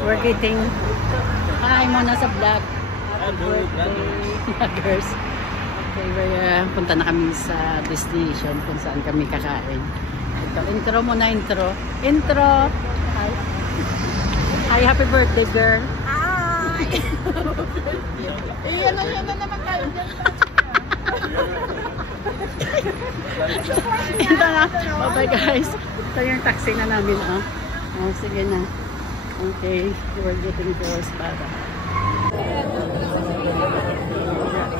We're getting hi muna sa vlog. Happy birthday, vloggers. Okay, punta na kami sa destination kung saan kami kakain. Ito, intro muna, intro. Intro! Hi. Hi, happy birthday, girl. Hi! Yan na naman tayo dyan. Ito na. Bye guys. Ito yung taxi na namin. Oh, sige na. Okay, we're getting close para.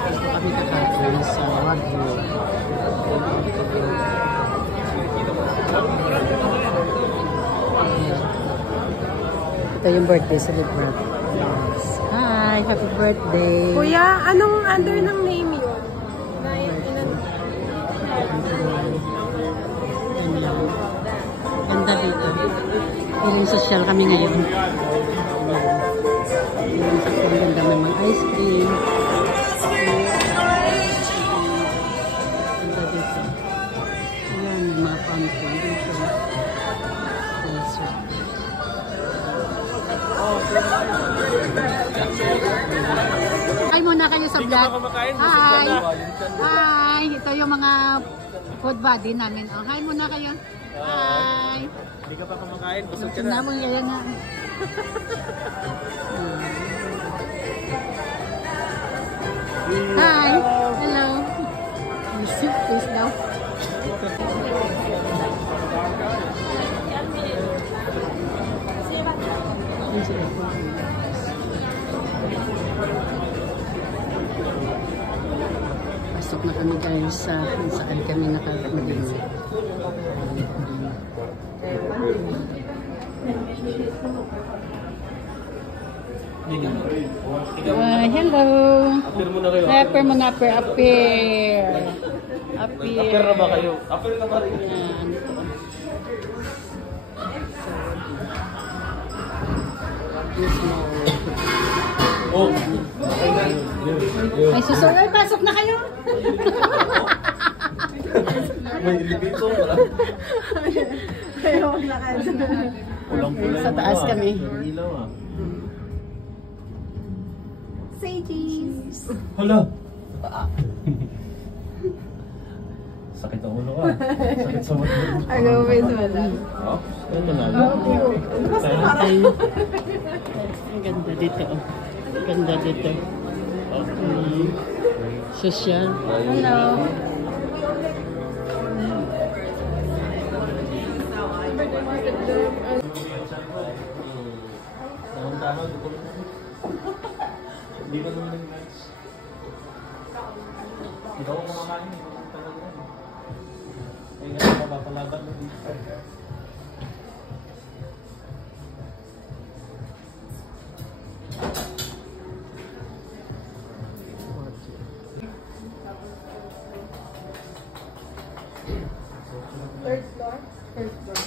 Gusto kami kakain sa Wagyu. Ito yung birthday celebrant. Yes. Hi, happy birthday. Kuya, anong under ng name yun? Ganda dito. Feeling social kami ngayon. Feeling social. Ganda, may mga ice cream. Ganda dito. Ayan, may mga fountain dito. Hi muna kayo sa vlog. Hi! Hi! Ito yung mga food body namin. Oh, hi muna kayo. Hi! Hindi ka pa kumakain, busog ka na. Naman kaya nga. Hi! Hello! Please daw. Pasok na kami guys sa saan kami nakakalimutan. Hello. Appear mo na, appear. Appear. Appear na ba kayo? Appear na ba rin? Oh. Ay, susunod. Pasok na kayo. May elevator pala. Ayaw maglakad. Sa taas kami. Ilaw ah. Say cheese. Hala. Sakit ang ulo ka. Sakit sa ulo. Agawin mo lang. Oh, ito na. Ang ganda dito. Ang ganda dito. Social. Hello. Hindi ko naman nag-match. Hindi ako kumakain. Hindi ko talaga. Ay nga, mapapalaban mo dito. Third floor? Third floor.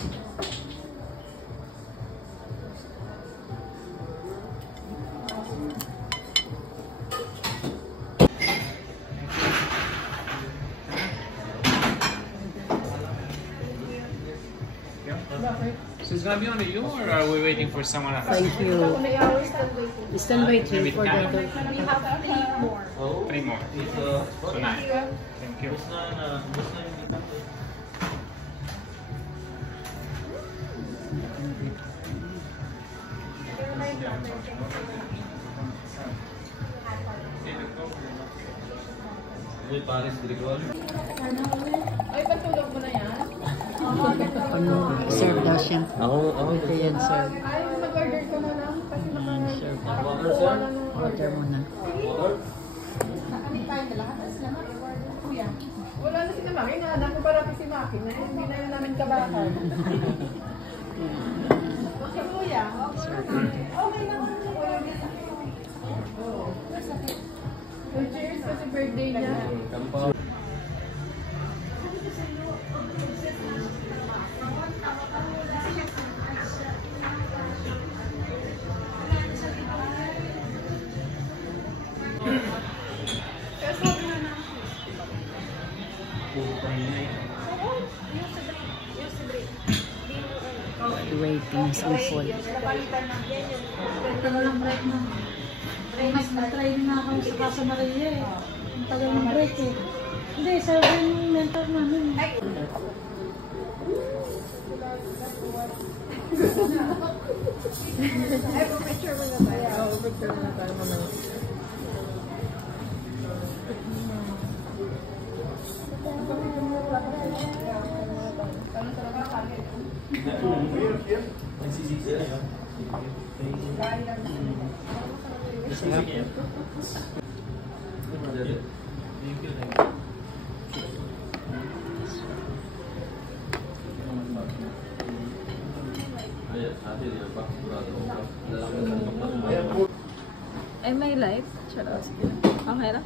So it's gonna be only you, or are we waiting for someone else? Thank you. Stand by for the We have 3 more. Oh, 3 more. So 9. Thank you. Uy, Paris, Grigol. Ay, patulog mo na yan? Serve daw siya. Ako. Ito yan, serve. Ay, mag-order ka na lang. Kasi Serve. Water, sir? Order muna. Water? Kami tayo na lahat. Tapos naman, i-order kuya. Wala na si Maki. Nahanap ko para si Maki. Hindi na yun namin kabakan. Si kuya. Okay lang. Cheers kasi birthday niya. Kampaw. Waiting. Ang full. Ito na lang break na. Mas na-try na ako sa Casa Maria eh. Ang tagal ng break eh. Hindi, sabi yung mentor namin. Ay, picture mo na tayo. Oo, picture mo na tayo mamaya. Ay, may live? Charot. Okay lang?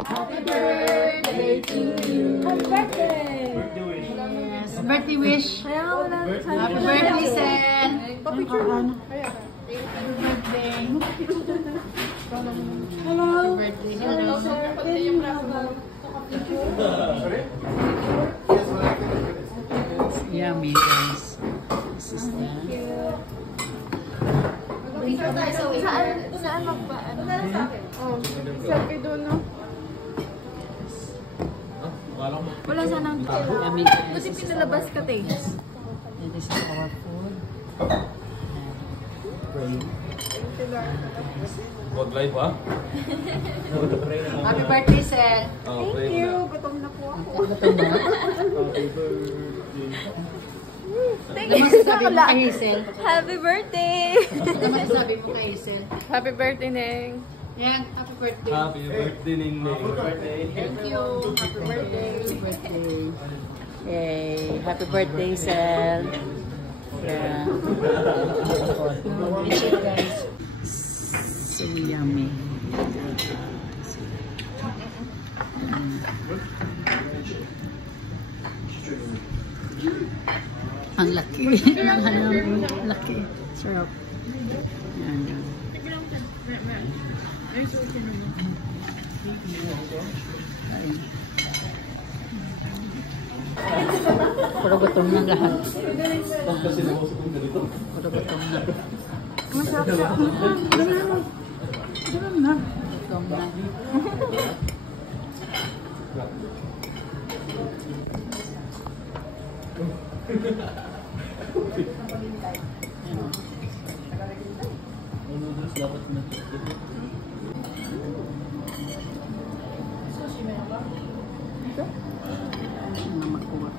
Happy birthday to you. Happy birthday! Yes, birthday wish. Kaya nga wala. Happy birthday, Sen. Pa-picture mo. Happy birthday. Hello. Happy birthday. Hello. Yummy, guys. This is that. Saan magpa? Ano? Selfie doon, no? Wala sanang Yummy, guys. buti pinalabas ka, Tings. And this is our food. Wag live ha? Happy birthday, Sen. Thank you. Gutom na po ako. Thank Ano you. masasabi mo kay Hazel? Happy birthday! Ano masasabi mo kay Hazel? Happy birthday, Neng. Yan, happy birthday. Happy birthday, Ningning. Thank you. Happy birthday. Happy birthday. Yay. Happy birthday, Sel. Yeah. Eat it, guys. So yummy. Ang laki. Ang laki. Sarap. Yan. Kain. Puro gutom na lahat. Puro gutom na. Gutom na. Gutom na. Dapat na. Ano makuha.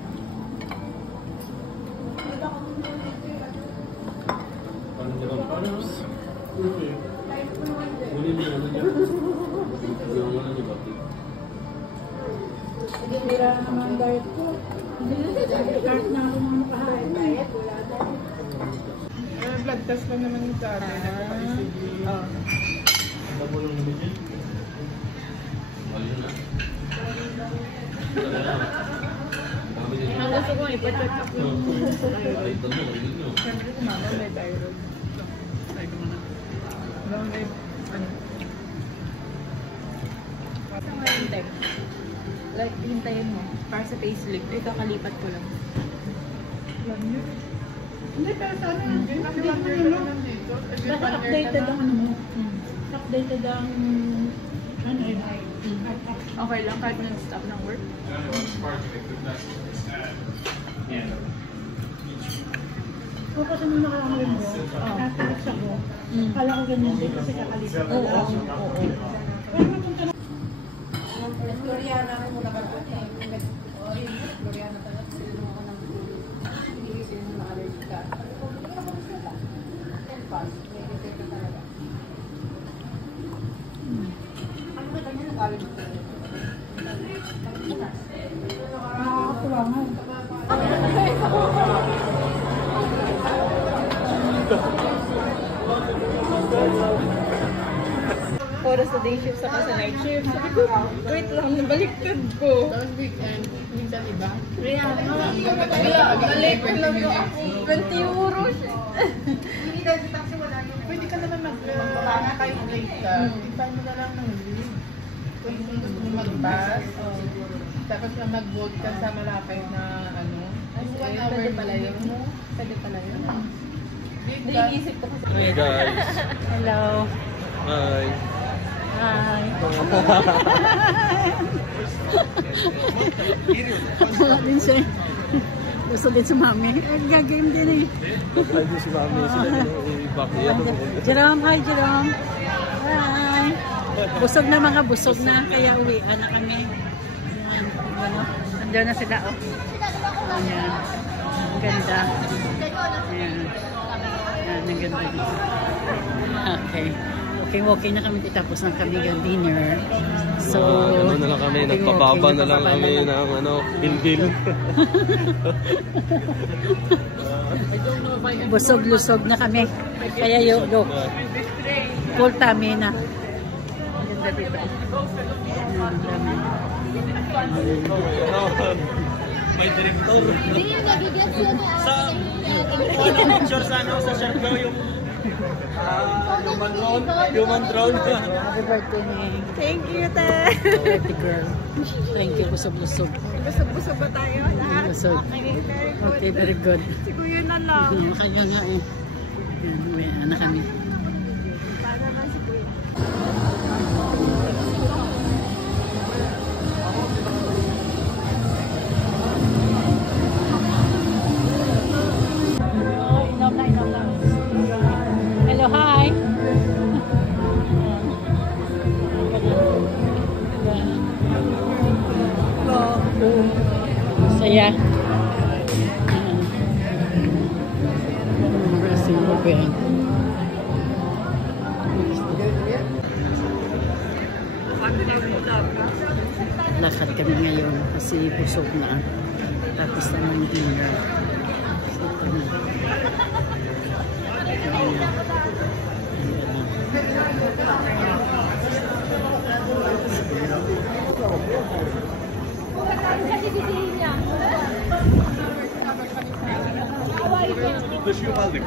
Bira naman ang diet ko. Kahit na ako mga nakahain diet, wala na. Blood test lang naman yung sabi. Ang gusto ko ipa-check up yung siyempre kumama may thyroid. Sabi mo na. Long life, ano? Ito nga yung tech. Like, hintayin mo. Para sa payslip. Ito, kalipat ko lang. Lang yun. Hindi, pero sana kasi 1 year ka naman dito. Basta updated ang ano mo. Updated ang ano yun. Okay lang, kahit nag-stop ng work. Kung kasi nung nakakaroon mo, nasa ako, kala ko ganyan din kasi kakalipat. Oo. Pero mapunta na. Gloriana ako muna ba? Gloriana talaga. Sino ako ng hindi sino na-allergic ka. Hindi ako sila. Tempas. May effect ka talaga. Ano ba tayo nag-allergic ka? Nakakatuwa nga. Oras sa day shift sa sa night shift. Sabi ko, wait lang, nabaliktad ko. Tapos weekend, minsan iba. Baliktad lang ako. 20 euros. Hindi dahil sa taxi wala yun. Pwede ka naman mag-baba kahit late ka. Ipay mo na lang ng leave. mag-bus, tapos na mag-boat ka sa malapit na ano. Ay, 1 hour Pwede pala yun. Pwede pala yun. Hindi, iisip ko kasi. Hey guys. Hello. Hi. Hi. Wala din siya. Gusto din si Mami. Gagawin din eh. Ay, si Mami. Sila yung i-back Jerome, hi Jerome. Hi. Busog na mga busog na. Kaya uwian na kami. Ayan. Ano? Andiyan na sila oh. Ayan. Ang ganda. Ayan. Ayan. Ang ganda. Okay. Okay na kami tapos na kami yung dinner. So, ano na lang kami, nagpababa na lang kami ng ano, bil-bil. Busog-lusog na kami. Kaya yung full tummy na. Ganda dito. May director. Sa picture sa ano, sa Siargao yung human drone. Happy birthday ni. Thank you, Te. Birthday girl. Thank you, busog-lusog. Busog-busog ba tayo lahat? Busog. Okay, very good. Okay, very good. Siguro yun na lang. Kaya nga eh. Yan, uwian na kami. Para ba si Kuya? Inom na. Hello, hi. Saya. Kasi open. Lakad kami ngayon kasi busog na. Tapos na ng dinner. So, ito na. Does you have the